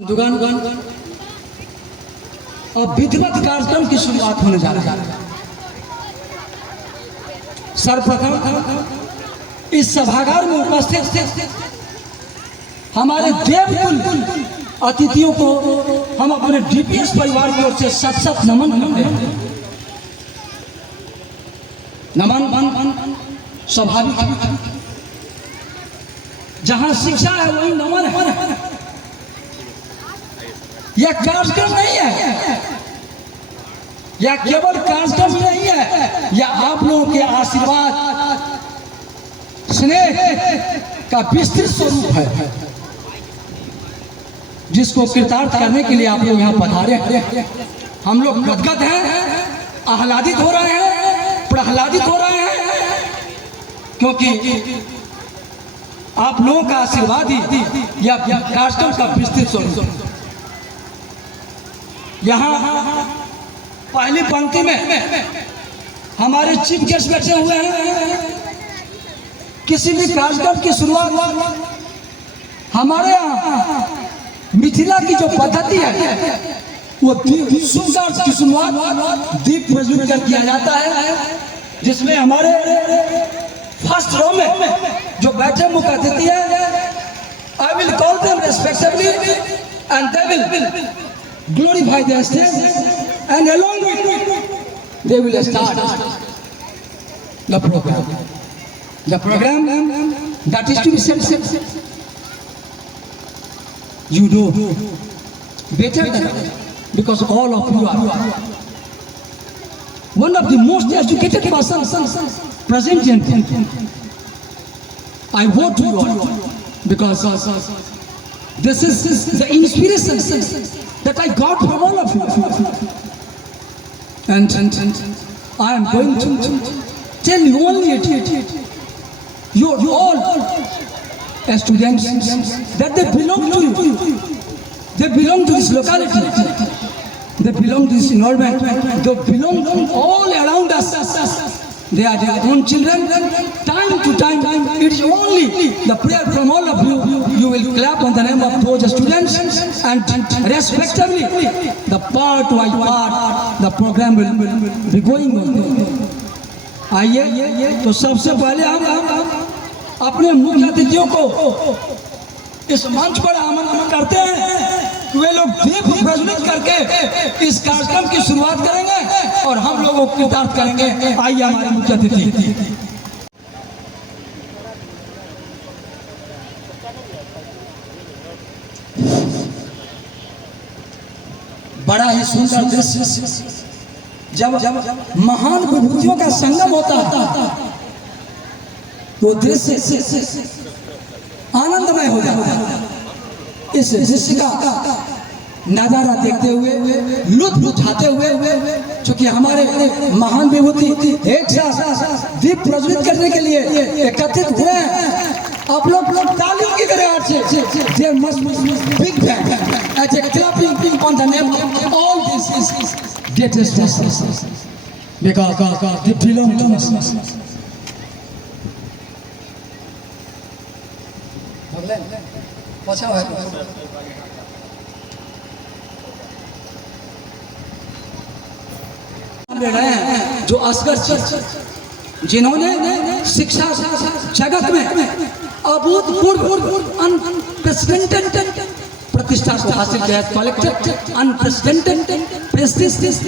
दुकान और विधिवत कार्यक्रम की शुरुआत होने जा रही है। सर्वप्रथम इस सभागार में उपस्थित हमारे देवतुल्य अतिथियों को हम अपने डीपीएस परिवार की ओर से सत सत नमन करते हैं। नमन स्वाभाविक है, जहां शिक्षा है वहीं नमन है। यह कार्यक्रम नहीं है, यह केवल कार्यक्रम नहीं है, यह आप लोगों के आशीर्वाद स्नेह का विस्तृत स्वरूप है, जिसको कृतार्थ करने के लिए आप लोग यहाँ पधारे हैं। हम लोग गदगद हैं, आह्लादित हो रहे हैं, प्रहलादित हो रहे हैं, क्योंकि आप लोगों का आशीर्वाद ही यह कार्यक्रम का विस्तृत स्वरूप। यहाँ पहली पंक्ति में हमारे चीफ गेस्ट बैठे हुए हैं। किसी भी कार्यक्रम की शुरुआत हमारे यहाँ मिथिला की जो पद्धति है वो शुभ की शुरुआत दीप प्रज्वलित कर किया जाता है, जिसमें हमारे फर्स्ट रो में जो बैठे मुख्य अतिथि है, I will call them respectively and they will glorify their stage, and along with it they will start the program that is to be set. You do better than that, because all of you are one of the most educated persons present here. I vote to you all because this is the inspiration that I got from all of you, and I am going to tell you only you all as students that they belong to you, they belong to this locality, they belong to this environment, they belong to all around us. They are their own children. Time to time, it is only the prayer from all of you. You will clap on the name of those students, and respectively, the part by part, the program will be going on. आइए, तो सबसे पहले हम अपने मुख्य अतिथियों को इस मंच पर आमंत्रित करते हैं। वे लोग दीप प्रज्वलित करके इस कार्यक्रम की शुरुआत करेंगे और हम लोगों को कृतार्थ करेंगे। आइए हमारे मुख्य अतिथि। बड़ा ही सुंदर दृश्य, जब महान विभूतियों का संगम होता है वो दृश्य आनंदमय हो जाता है। इस दृश्य का नजारा देखते हुए, लुत्फ उठाते हुए, चूंकि हमारे महान विभूति एक साथ दीप प्रज्वलित करने के लिए एकत्रित हुए हैं। आप लोग तालियों की तरह से there must be big fan as a clapping on the name of all this greatest persons, because they belong to us. अच्छा है जो अस्कर, जिन्होंने शिक्षा जगत में अभूतपूर्व अनप्रेसिडेंटेड प्रतिष्ठा को हासिल किया, collected unprecedented Prestige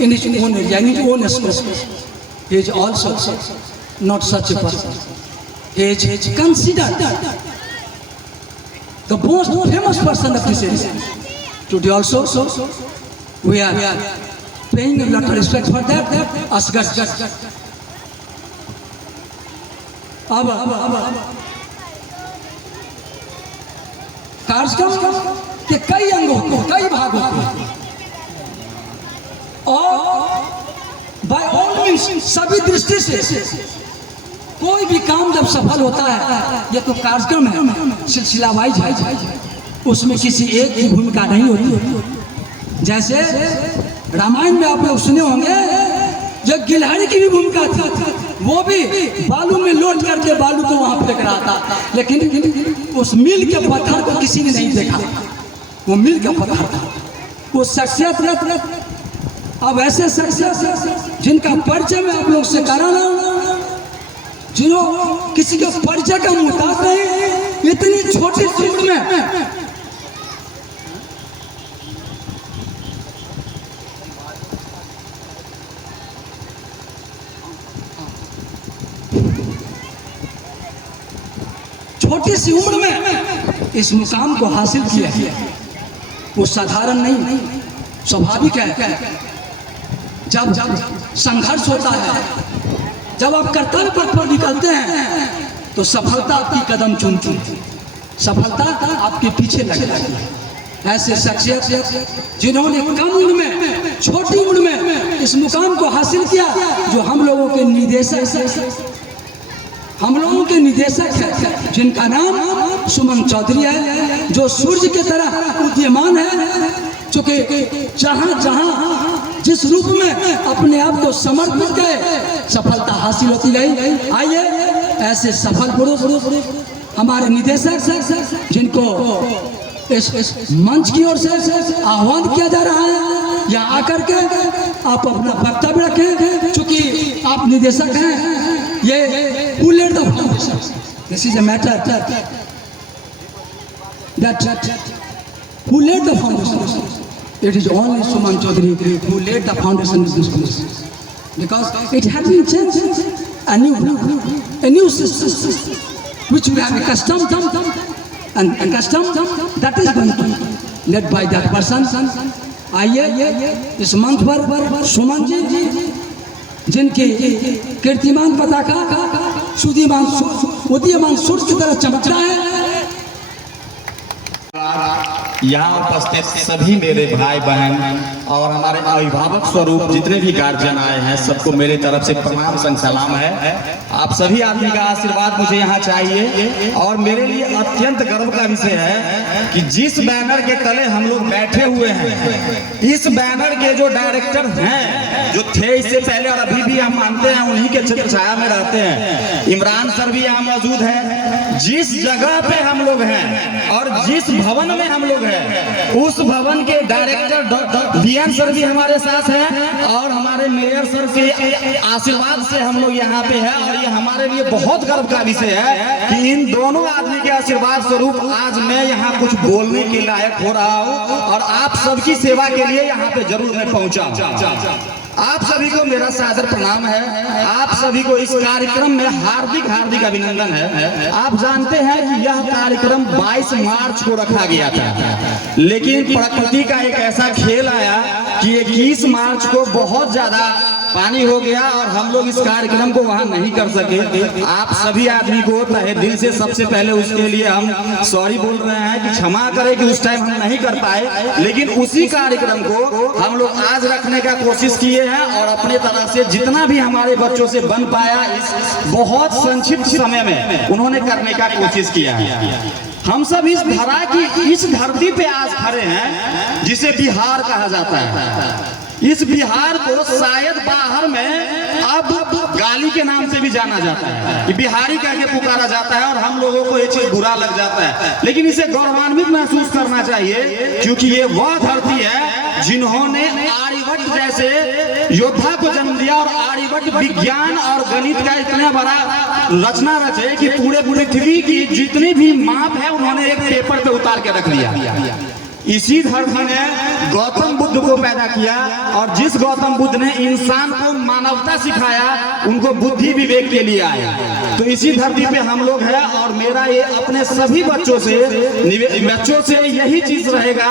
in his own area, in his own space. He is also not such a person. He is considered the most famous person of this area. Today also we are paying a lot of respect for that. Asgar. अब कार्यक्रम के कई अंग होते हैं, कई भाग होते हैं, और बाय ऑल मीन्स सभी दृष्टि से कोई भी काम जब सफल होता है, ये तो कार्यक्रम है, सिलसिला वाइज है, उसमें किसी एक की भूमिका नहीं होती। जैसे रामायण में आप लोग सुने होंगे, जो गिलहरी की भी भूमिका थी, वो भी बालू में लोट करके बालू को वहां फेंक रहा था, लेकिन उस मिल के पत्थर को किसी ने नहीं देखा। वो मिल के पधारता। वो शख्सियत अब ऐसे शख्सियत जिनका परिचय मैं आप लोग से कराना, जिन्हों किसी का परिचय का मुताबिक नहीं, इतनी छोटी उम्र में छोटी सी उम्र में इस मुकाम को हासिल किया है। वो साधारण नहीं, स्वाभाविक है। जब संघर्ष होता है, जब आप कर्तव्य पथ पर निकलते हैं, तो सफलता आपकी कदम चूमती है, सफलता आपके पीछे लग जाती है। ऐसे शख्सियत जिन्होंने कम उम्र में, छोटी उम्र में इस मुकाम को हासिल किया, जो हम लोगों के निदेशक है, जिनका नाम सुमन चौधरी है, जो सूर्य की तरह उदीयमान है, चूंकि जहां जहां जिस रूप में अपने आप को समर्पित गए, सफलता हासिल होती गई। आइए ऐसे सफल पुरुष हमारे निदेशक, जिनको इस मंच की ओर से आह्वान किया जा रहा है, यहाँ आकर के आप अपना वक्तव्य रखें। चूंकि आप निदेशक हैं, ये who laid the foundation? This is a matter that who laid the foundation? It is only Suman Chaudhary who laid the foundation of this college, because it has been changed, a new system which we have accustomed, and custom that is going to be led by that person. आइए इस मंच पर सुमन जी, जिनकी कीर्तिमान पताका उदीयमान सूर्य की तरह चमकता है। यहाँ उपस्थित सभी मेरे भाई बहन और हमारे अभिभावक स्वरूप जितने भी गार्जियन आए हैं, सबको मेरे तरफ से प्रणाम संग सलाम है। आप सभी आदमी का आशीर्वाद मुझे यहाँ चाहिए। और मेरे लिए अत्यंत गर्व का विषय है कि जिस बैनर के तले हम लोग बैठे हुए हैं, इस बैनर के जो डायरेक्टर हैं, जो थे इससे पहले और अभी भी हम मानते हैं उन्हीं के छत्र छाया में रहते हैं, इमरान सर भी यहाँ मौजूद है। जिस जगह पे हम लोग हैं और जिस भवन में हम लोग हैं, उस भवन के डायरेक्टर बीएन सर भी हमारे साथ हैं, और हमारे मेयर सर के आशीर्वाद से हम लोग यहाँ पे हैं। और ये हमारे लिए बहुत गर्व का विषय है कि इन दोनों आदमी के आशीर्वाद स्वरूप आज मैं यहाँ कुछ बोलने के लायक हो रहा हूँ, और आप सबकी सेवा के लिए यहाँ पे जरूर मैं पहुँचा। आप सभी को मेरा सादर प्रणाम है। आप सभी को इस कार्यक्रम में हार्दिक अभिनंदन है। आप जानते हैं कि यह कार्यक्रम 22 मार्च को रखा गया था, लेकिन प्रकृति का एक ऐसा खेल आया कि 21 मार्च को बहुत ज्यादा पानी हो गया और हम लोग इस कार्यक्रम को वहां नहीं कर सके। आप सभी आदमी को तहे दिल से सबसे पहले उसके लिए हम सॉरी बोल रहे हैं कि क्षमा करें कि उस टाइम हम नहीं कर पाए, लेकिन उसी कार्यक्रम को हम लोग आज रखने का कोशिश किए हैं, और अपने तरह से जितना भी हमारे बच्चों से बन पाया इस बहुत संक्षिप्त समय में उन्होंने करने का कोशिश किया है। हम सब इस धरा की इस धरती पे आज खड़े हैं जिसे बिहार कहा जाता है। इस बिहार को शायद बाहर में अब गाली के नाम से भी जाना जाता है, कि बिहारी कह के पुकारा जाता है, और हम लोगों को ये चीज बुरा लग जाता है। लेकिन इसे गौरवान्वित महसूस करना चाहिए, क्योंकि ये वह धरती है जिन्होंने आर्यभट्ट जैसे योद्धा को जन्म दिया, और आर्यभट्ट विज्ञान और गणित का इतना बड़ा रचना रचे कि पूरे पृथ्वी की जितनी भी माप है उन्होंने एक पेपर पे उतार के रख दिया। इसी धरती ने गौतम बुद्ध को पैदा किया, और जिस गौतम बुद्ध ने इंसान को मानवता सिखाया, उनको बुद्धि विवेक के लिए आया। तो इसी धरती पे हम लोग हैं, और मेरा ये अपने सभी बच्चों से यही चीज रहेगा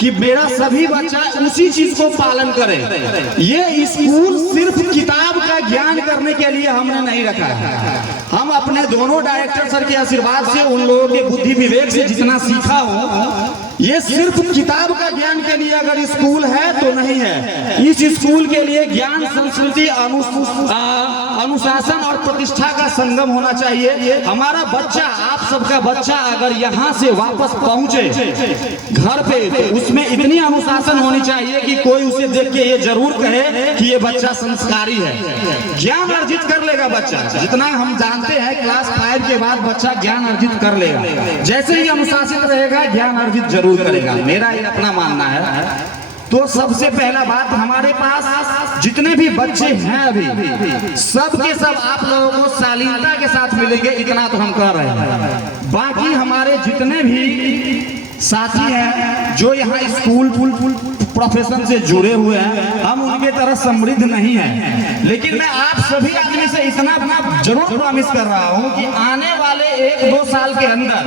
कि मेरा सभी बच्चा उसी चीज को पालन करे। ये स्कूल सिर्फ किताब का ज्ञान करने के लिए हमने नहीं रखा है। हम अपने दोनों डायरेक्टर सर के आशीर्वाद से उन लोगों के बुद्धि विवेक से जितना सीखा हूँ, ये सिर्फ किताब का ज्ञान के लिए अगर स्कूल है तो नहीं है। इस स्कूल के लिए ज्ञान, संस्कृति, अनुशासन और प्रतिष्ठा का संगम होना चाहिए। हमारा बच्चा, आप सबका बच्चा अगर यहाँ से वापस पहुंचे घर पे, तो उसमें इतनी अनुशासन होनी चाहिए कि कोई उसे देख के ये जरूर कहे कि ये बच्चा संस्कारी है। ज्ञान अर्जित कर लेगा बच्चा, जितना हम जानते हैं क्लास 5 के बाद बच्चा ज्ञान अर्जित कर लेगा। जैसे ही अनुशासित रहेगा ज्ञान अर्जित जरूर करेगा, मेरा ये अपना मानना है। तो सबसे पहला बात, हमारे पास जितने भी बच्चे हैं अभी सब के सब आप लोगों को शालीनता के साथ मिलेंगे, इतना तो हम कह रहे हैं। बाकी हमारे जितने भी साथी हैं जो यहाँ स्कूल प्रोफेशन से जुड़े हुए हैं, हम उनके तरह समृद्ध नहीं हैं, लेकिन मैं आप सभी आदमी से इतना जरूर प्रॉमिस कर रहा हूँ कि आने वाले 1-2 साल के अंदर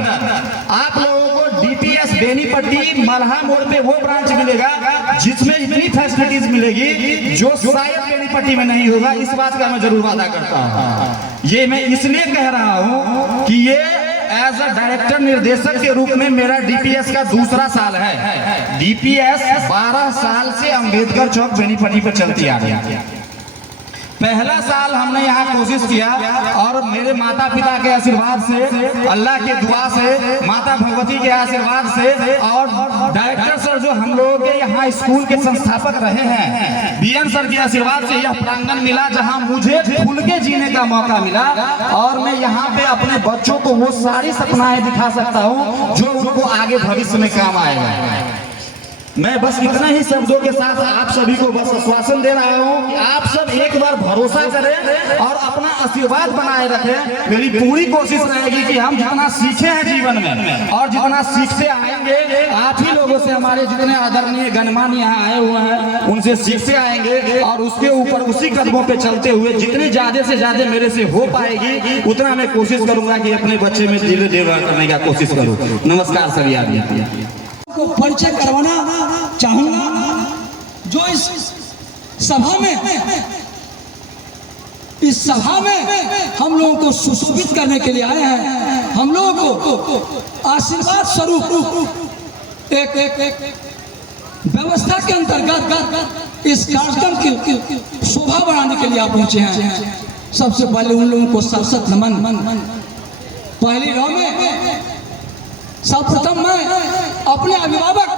आप लोगों को DPS बेनीपट्टी मल्हा मोड़ पे वो ब्रांच मिलेगा जिसमें इतनी फैसिलिटीज मिलेगी जो शायद बेनीपट्टी में नहीं होगा। इस बात का मैं जरूर वादा करता हूँ। ये मैं इसलिए कह रहा हूँ कि ये एज अ डायरेक्टर निर्देशक के रूप में मेरा DPS का दूसरा साल है। DPS 12 साल से अंबेडकर चौक बेनीपट्टी पे चलती आ रही है। पहला साल हमने यहाँ कोशिश किया और मेरे माता पिता के आशीर्वाद से, अल्लाह के दुआ से, माता भगवती के आशीर्वाद से और डायरेक्टर सर जो हम लोगों के यहाँ स्कूल के संस्थापक रहे हैं, BN सर के आशीर्वाद से यह प्रांगण मिला जहाँ मुझे खुल के जीने का मौका मिला और मैं यहाँ पे अपने बच्चों को वो सारी सपनाएं दिखा सकता हूँ जो उनको आगे भविष्य में काम आएगा। मैं बस इतना ही शब्दों के साथ आप सभी को बस आश्वासन दे रहा हूँ कि आप सब एक बार भरोसा करें और अपना आशीर्वाद बनाए रखें। मेरी पूरी कोशिश रहेगी कि हम जितना सीखे हैं जीवन में और जितना सीखते आएंगे, आप ही लोगों से, हमारे जितने आदरणीय गणमान्य यहाँ आए हुए हैं उनसे सीखते आएंगे और उसके ऊपर उसी कदमों पे चलते हुए जितनी ज्यादा से ज्यादा मेरे से हो पाएगी उतना मैं कोशिश करूंगा कि अपने बच्चे में धीरे धीरे करने का कोशिश करूँ। नमस्कार सभी आदमी को परिचय करवाना चाहूंगा जो इस सभा में हम लोगों को सुशोभित करने के लिए आए हैं। हम लोगों को आशीर्वाद स्वरूप एक व्यवस्था के अंतर्गत इस कार्यक्रम की शोभा बढ़ाने के लिए आप पहुंचे हैं। सबसे पहले उन लोगों को सशक्त नमन। पहली रो में सर्वप्रथम मैं अपने अभिभावक,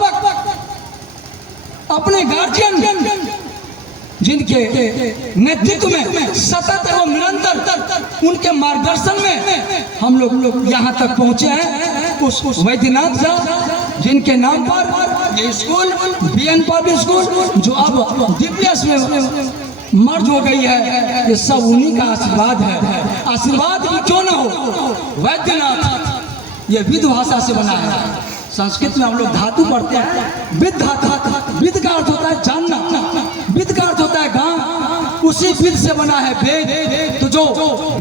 अपने गार्जियन जिनके नेतृत्व में सतत एवं निरंतर उनके मार्गदर्शन में हम लोग यहाँ तक पहुँचे हैं। उस वैद्यनाथ साहब जिनके नाम पर ये स्कूल BN पब्लिक स्कूल जो अब DPS में मर्ज हो गई है, ये सब उन्हीं का आशीर्वाद है। आशीर्वाद भी क्यों ना हो, वैद्यनाथ ये विद भाषा से बना है। संस्कृत में हम लोग धातु पढ़ते हैं, विद धातु। विद का अर्थ होता है जानना, विद का अर्थ होता है गान। उसी विद से बना है वेद। तो जो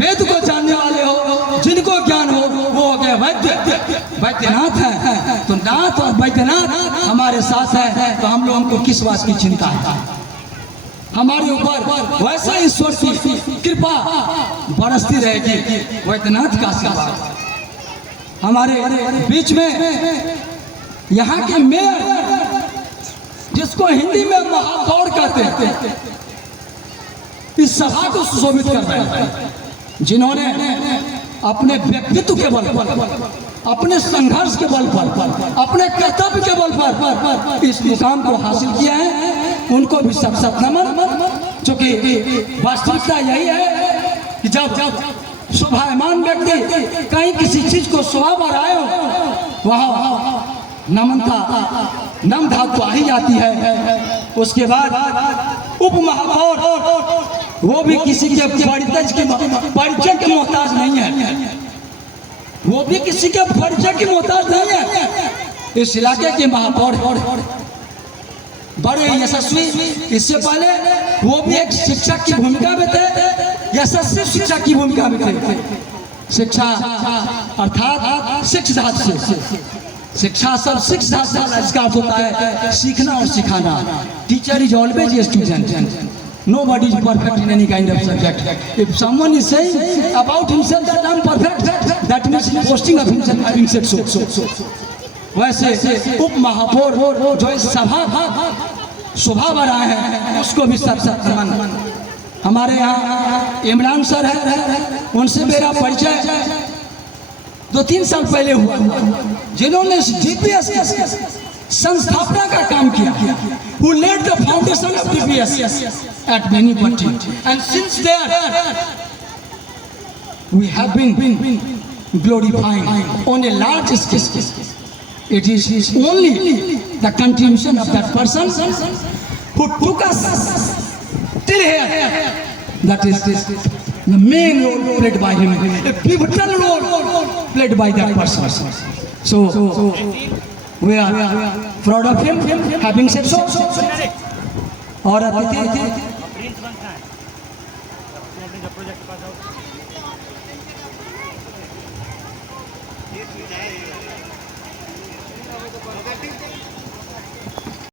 वेद को जानने वाले हो, जिनको ज्ञान हो, वो हो गए वैद्यनाथ है। तो नाथ और वैद्यनाथ हमारे साथ है, तो हम लोगों को किस बात की चिंता है? हमारे ऊपर वैसा ईश्वर की कृपा बरसती रहेगी। वैद्यनाथ का आशीर्वाद हमारे बीच में यहाँ के मेयर, जिसको हिंदी में महापौर कहते हैं, इस सभा को सुशोभित कर रहे हैं, जिन्होंने अपने व्यक्तित्व के बल पर, अपने संघर्ष के बल पर, अपने कर्तव्य के बल पर इस मुकाम को हासिल किया है। उनको भी सब नमन। चूंकि वास्तविकता यही है कि जब शोभायमान व्यक्ति कहीं किसी चीज को शोभा बढ़ाए हो, वहाँ नमनता, नम धातु आ ही जाती है। उसके बाद उप महापौर, वो भी किसी के परिचय के मोहताज नहीं है, वो भी किसी के परिचय की मोहताज नहीं है। इस इलाके के महापौर बड़े यशस्वी, इससे पहले वो भी एक शिक्षक की भूमिका में थे, यशस्वी शिक्षक की भूमिका में थे। शिक्षा अर्थात सिक्स धातु से, शिक्षा सब सिक्स धातु से इसका अर्थ होता है सीखना और सिखाना। Teacher is always a student, nobody is perfect in any kind of subject. If someone is saying about himself that I am perfect, that means he is boasting of himself having said so. वैसे उप महापौर जो इस सभा शोभा बढ़ाए हैं, उसको भी सब नमन। हमारे यहाँ इमरान सर है, उनसे मेरा परिचय 2-3 साल पहले हुआ, जिन्होंने जीपीएस के संस्थापना का काम किया, who laid the foundation of GPS at Benipatti, and since there we have been glorifying on a large scale. It is only the contribution of that person who took us till here. That is the main role played by him, a pivotal role played by that person. So we are proud of him, having said so. और project